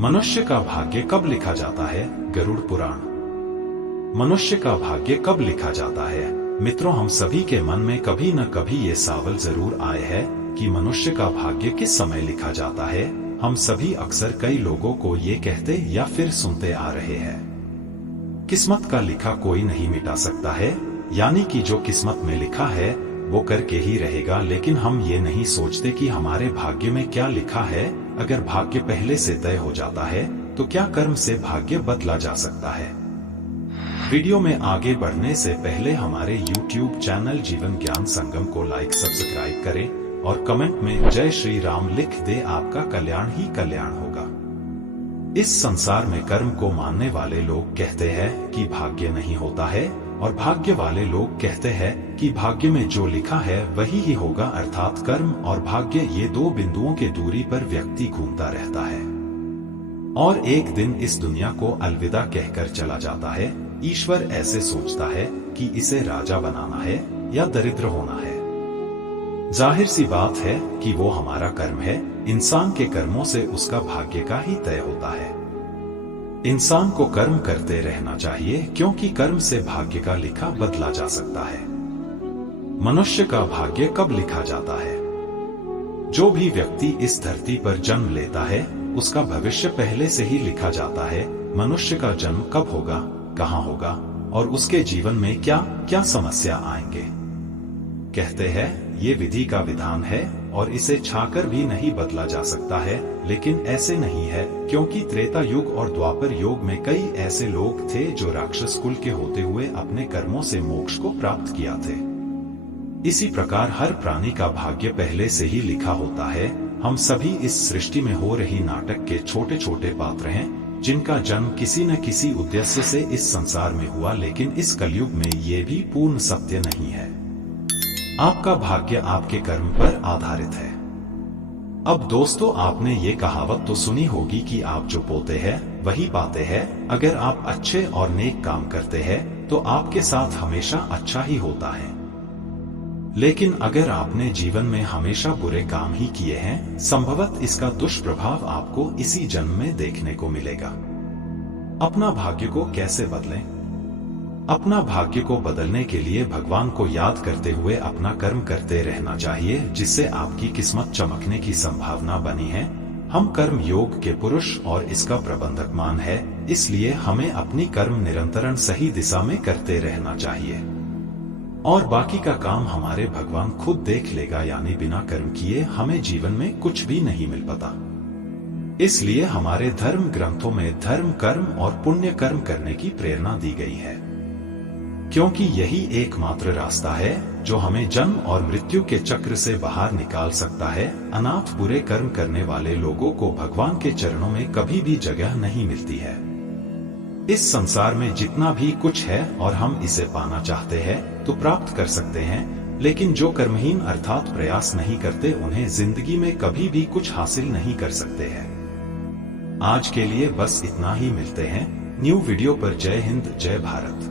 मनुष्य का भाग्य कब लिखा जाता है? गरुड़ पुराण। मनुष्य का भाग्य कब लिखा जाता है? मित्रों, हम सभी के मन में कभी न कभी ये सवाल जरूर आए है कि मनुष्य का भाग्य किस समय लिखा जाता है। हम सभी अक्सर कई लोगों को ये कहते या फिर सुनते आ रहे हैं, किस्मत का लिखा कोई नहीं मिटा सकता है, यानी कि जो किस्मत में लिखा है वो करके ही रहेगा। लेकिन हम ये नहीं सोचते कि हमारे भाग्य में क्या लिखा है। अगर भाग्य पहले से तय हो जाता है तो क्या कर्म से भाग्य बदला जा सकता है? वीडियो में आगे बढ़ने से पहले हमारे YouTube चैनल जीवन ज्ञान संगम को लाइक सब्सक्राइब करें और कमेंट में जय श्री राम लिख दे। आपका कल्याण ही कल्याण होगा। इस संसार में कर्म को मानने वाले लोग कहते हैं कि भाग्य नहीं होता है और भाग्य वाले लोग कहते हैं कि भाग्य में जो लिखा है वही ही होगा, अर्थात कर्म और भाग्य ये दो बिंदुओं के दूरी पर व्यक्ति घूमता रहता है और एक दिन इस दुनिया को अलविदा कहकर चला जाता है। ईश्वर ऐसे सोचता है कि इसे राजा बनाना है या दरिद्र होना है। जाहिर सी बात है कि वो हमारा कर्म है। इंसान के कर्मों से उसका भाग्य का ही तय होता है। इंसान को कर्म करते रहना चाहिए क्योंकि कर्म से भाग्य का लिखा बदला जा सकता है। मनुष्य का भाग्य कब लिखा जाता है? जो भी व्यक्ति इस धरती पर जन्म लेता है उसका भविष्य पहले से ही लिखा जाता है। मनुष्य का जन्म कब होगा, कहाँ होगा और उसके जीवन में क्या क्या समस्या आएंगे। कहते हैं ये विधि का विधान है और इसे छाकर भी नहीं बदला जा सकता है, लेकिन ऐसे नहीं है, क्योंकि त्रेता युग और द्वापर युग में कई ऐसे लोग थे जो राक्षस कुल के होते हुए अपने कर्मों से मोक्ष को प्राप्त किया थे। इसी प्रकार हर प्राणी का भाग्य पहले से ही लिखा होता है। हम सभी इस सृष्टि में हो रही नाटक के छोटे छोटे पात्र हैं जिनका जन्म किसी न किसी उद्देश्य से इस संसार में हुआ, लेकिन इस कलयुग में ये भी पूर्ण सत्य नहीं है। आपका भाग्य आपके कर्म पर आधारित है। अब दोस्तों, आपने ये कहावत तो सुनी होगी कि आप जो बोते हैं वही पाते हैं। अगर आप अच्छे और नेक काम करते हैं तो आपके साथ हमेशा अच्छा ही होता है, लेकिन अगर आपने जीवन में हमेशा बुरे काम ही किए हैं, संभवतः इसका दुष्प्रभाव आपको इसी जन्म में देखने को मिलेगा। अपना भाग्य को कैसे बदलें? अपना भाग्य को बदलने के लिए भगवान को याद करते हुए अपना कर्म करते रहना चाहिए, जिससे आपकी किस्मत चमकने की संभावना बनी है। हम कर्म योग के पुरुष और इसका प्रबंधक मान है, इसलिए हमें अपनी कर्म निरंतरण सही दिशा में करते रहना चाहिए और बाकी का काम हमारे भगवान खुद देख लेगा। यानी बिना कर्म किए हमें जीवन में कुछ भी नहीं मिल पाता। इसलिए हमारे धर्म ग्रंथों में धर्म कर्म और पुण्य कर्म करने की प्रेरणा दी गई है, क्योंकि यही एकमात्र रास्ता है जो हमें जन्म और मृत्यु के चक्र से बाहर निकाल सकता है। अनाथ बुरे कर्म करने वाले लोगों को भगवान के चरणों में कभी भी जगह नहीं मिलती है। इस संसार में जितना भी कुछ है और हम इसे पाना चाहते हैं तो प्राप्त कर सकते हैं, लेकिन जो कर्महीन अर्थात प्रयास नहीं करते उन्हें जिंदगी में कभी भी कुछ हासिल नहीं कर सकते हैं। आज के लिए बस इतना ही। मिलते हैं न्यू वीडियो पर। जय हिंद, जय भारत।